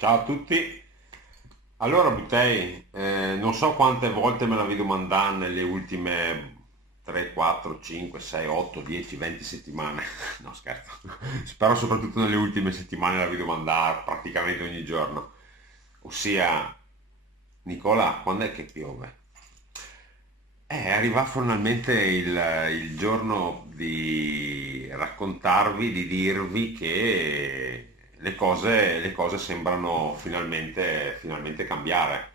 Ciao a tutti. Allora, Butei, non so quante volte me la vedo mandare nelle ultime 3, 4, 5, 6, 8, 10, 20 settimane. No, scherzo. Spero soprattutto nelle ultime settimane la vedo mandare praticamente ogni giorno. Ossia, Nicola, quando è che piove? Arriva finalmente il giorno di raccontarvi, di dirvi che le cose sembrano finalmente cambiare.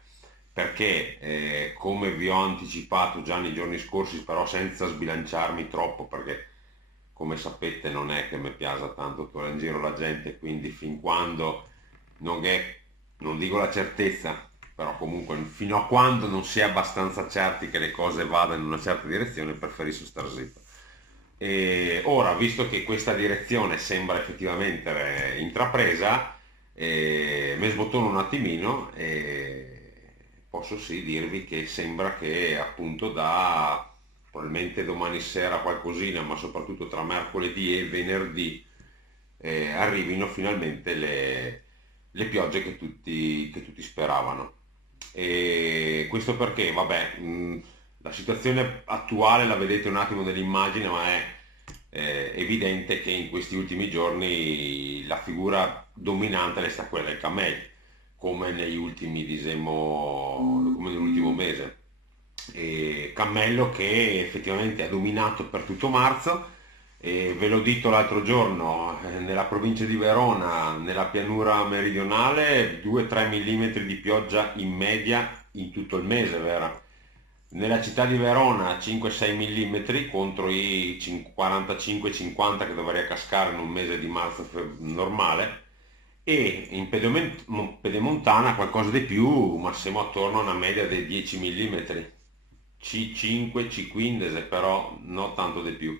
Perché, come vi ho anticipato già nei giorni scorsi, però senza sbilanciarmi troppo, perché come sapete non è che mi piace tanto tornare in giro la gente, quindi fin quando non è, non dico la certezza, però comunque fino a quando non si è abbastanza certi che le cose vadano in una certa direzione, preferisco star zitto. E ora, visto che questa direzione sembra effettivamente intrapresa, mi sbottono un attimino e posso sì dirvi che sembra che appunto da probabilmente domani sera qualcosina, ma soprattutto tra mercoledì e venerdì arrivino finalmente le piogge che tutti speravano. E questo perché, vabbè, la situazione attuale la vedete un attimo nell'immagine, ma è evidente che in questi ultimi giorni la figura dominante resta quella del cammello, come negli ultimi, diciamo, come nell'ultimo mese. E cammello che effettivamente ha dominato per tutto marzo, e ve l'ho detto l'altro giorno, nella provincia di Verona, nella pianura meridionale, 2-3 mm di pioggia in media in tutto il mese, vero? Nella città di Verona 5-6 mm contro i 45-50 che dovrei cascare in un mese di marzo normale, e in pedemontana qualcosa di più, ma siamo attorno a una media dei 10 mm, C5, C15, però non tanto di più.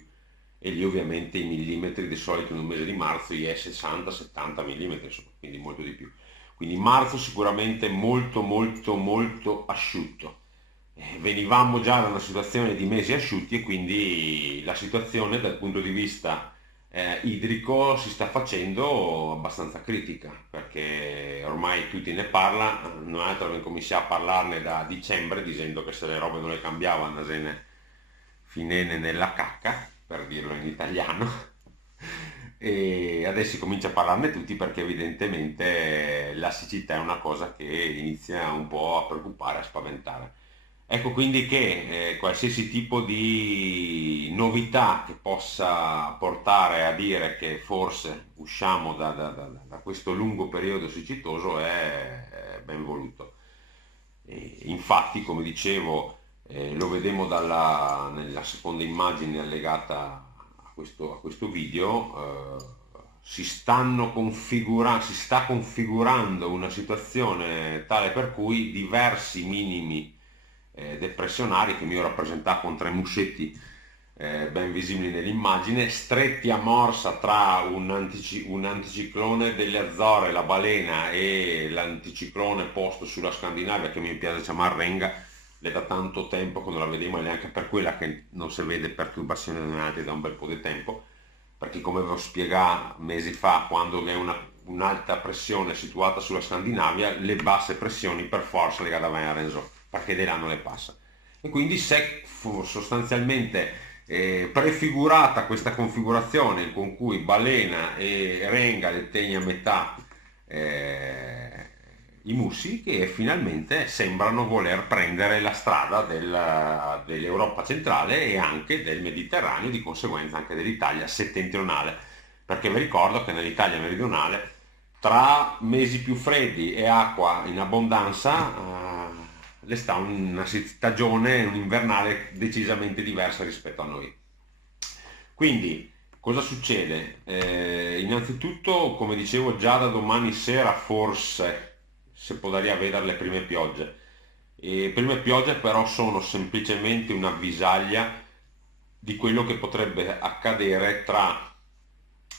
E lì ovviamente i millimetri di solito in un mese di marzo è 60-70 mm, insomma, quindi molto di più. Quindi marzo sicuramente molto molto molto asciutto. Venivamo già da una situazione di mesi asciutti, e quindi la situazione dal punto di vista idrico si sta facendo abbastanza critica, perché ormai tutti ne parlano, non altro che cominciamo a parlarne da dicembre dicendo che se le robe non le cambiavano se ne finene nella cacca, per dirlo in italiano. E adesso si comincia a parlarne tutti perché evidentemente la siccità è una cosa che inizia un po' a preoccupare, a spaventare. Ecco quindi che qualsiasi tipo di novità che possa portare a dire che forse usciamo da questo lungo periodo siccitoso è ben voluto. E infatti, come dicevo, lo vedremo nella seconda immagine allegata a questo video, si sta configurando una situazione tale per cui diversi minimi depressionari, che mi ho rappresentato con tre muscetti ben visibili nell'immagine, stretti a morsa tra un anticiclone delle Azzorre, la balena, e l'anticiclone posto sulla Scandinavia, che mi piace chiamare Renga. Le da tanto tempo che non la vediamo, ed è anche per quella che non si vede perturbazioni donate da un bel po' di tempo, perché come vi ho spiegato mesi fa, quando è un'alta pressione situata sulla Scandinavia, le basse pressioni per forza le cadavano a Renzo, perché di là non le passa. E quindi si è sostanzialmente prefigurata questa configurazione con cui balena e renga le tegna a metà, i mussi, che finalmente sembrano voler prendere la strada dell'Europa centrale e anche del Mediterraneo, di conseguenza anche dell'Italia settentrionale, perché vi ricordo che nell'Italia meridionale, tra mesi più freddi e acqua in abbondanza, le sta una stagione, un invernale decisamente diversa rispetto a noi. Quindi, cosa succede? Innanzitutto, come dicevo, già da domani sera forse si potrebbe vedere le prime piogge. E prime piogge però sono semplicemente un'avvisaglia di quello che potrebbe accadere tra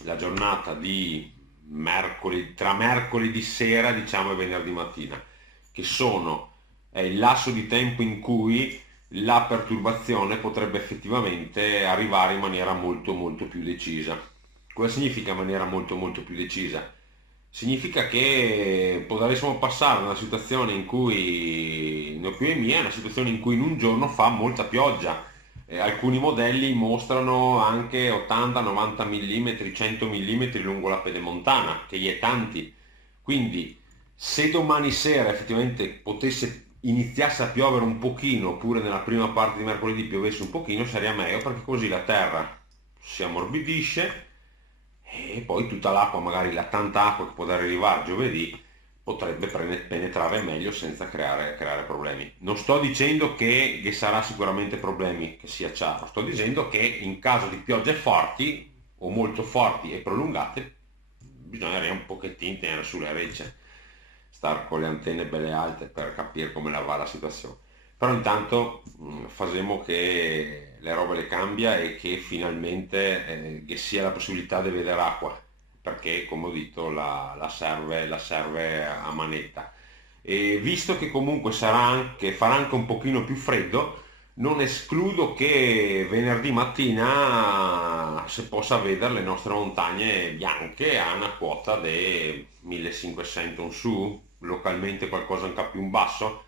la giornata di mercoledì, tra mercoledì sera, diciamo, e venerdì mattina, che è il lasso di tempo in cui la perturbazione potrebbe effettivamente arrivare in maniera molto molto più decisa. Cosa significa in maniera molto molto più decisa? significa che potremmo passare da una situazione in cui, no, qui è mia, una situazione in cui in un giorno fa molta pioggia. Alcuni modelli mostrano anche 80-90 mm, 100 mm lungo la pedemontana, che gli è tanti. Quindi se domani sera effettivamente iniziasse a piovere un pochino, oppure nella prima parte di mercoledì piovesse un pochino, sarebbe meglio perché così la terra si ammorbidisce e poi tutta l'acqua, magari la tanta acqua che può arrivare giovedì, potrebbe penetrare meglio senza creare problemi. Non sto dicendo che sarà sicuramente problemi, che sia chiaro, sto dicendo che in caso di piogge forti o molto forti e prolungate bisognerebbe un pochettino tenere sulle recce, star con le antenne belle alte per capire come la va la situazione. Però intanto facciamo che le robe le cambia e che finalmente che sia la possibilità di vedere acqua, perché come ho detto la serve a manetta. E visto che comunque farà anche un pochino più freddo, non escludo che venerdì mattina si possa vedere le nostre montagne bianche a una quota di 1500 in su, localmente qualcosa anche più in basso.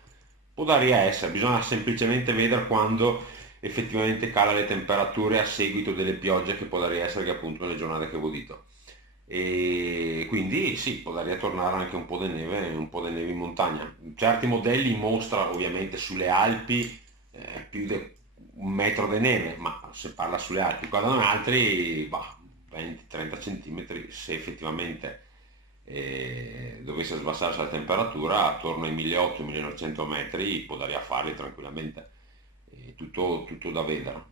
Può dare a essere, bisogna semplicemente vedere quando effettivamente cala le temperature a seguito delle piogge che può dare essere che appunto nelle giornate che ho dito. E quindi sì, può dare a tornare anche un po' di neve in montagna. Certi modelli mostra ovviamente sulle Alpi più di un metro di neve, ma se parla sulle Alpi, quando in altri, bah, 20-30 centimetri, se effettivamente dovesse sbassarsi la temperatura attorno ai 1800-1900 metri, può dare a farli tranquillamente. Tutto da vedere.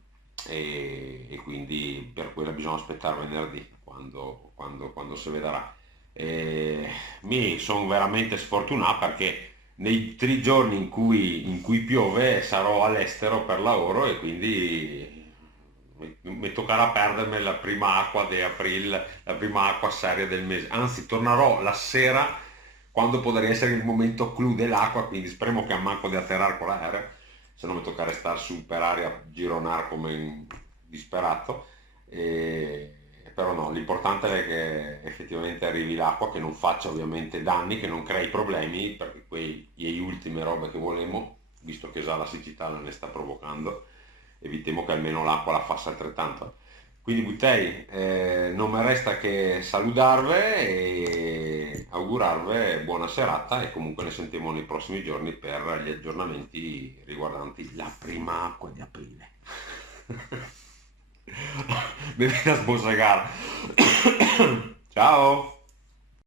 E quindi per quello bisogna aspettare venerdì, quando si vedrà. Mi sono veramente sfortunato perché nei 3 giorni in cui piove sarò all'estero per lavoro e quindi mi toccherà perdermi la prima acqua di aprile, la prima acqua seria del mese. Anzi, tornerò la sera quando potrebbe essere il momento clou dell'acqua, quindi speriamo che a manco di atterrare con l'aereo, se no mi tocca restare su per aria a gironare come un disperato. E però no, l'importante è che effettivamente arrivi l'acqua, che non faccia ovviamente danni, che non crei problemi, perché quei le ultime robe che volemo, visto che già la siccità non ne sta provocando, evitiamo che almeno l'acqua la faccia altrettanto. Quindi Buttei, non mi resta che salutarve e augurarve buona serata e comunque ne sentiamo nei prossimi giorni per gli aggiornamenti riguardanti la prima acqua di aprile. Devi sbosegare. Ciao!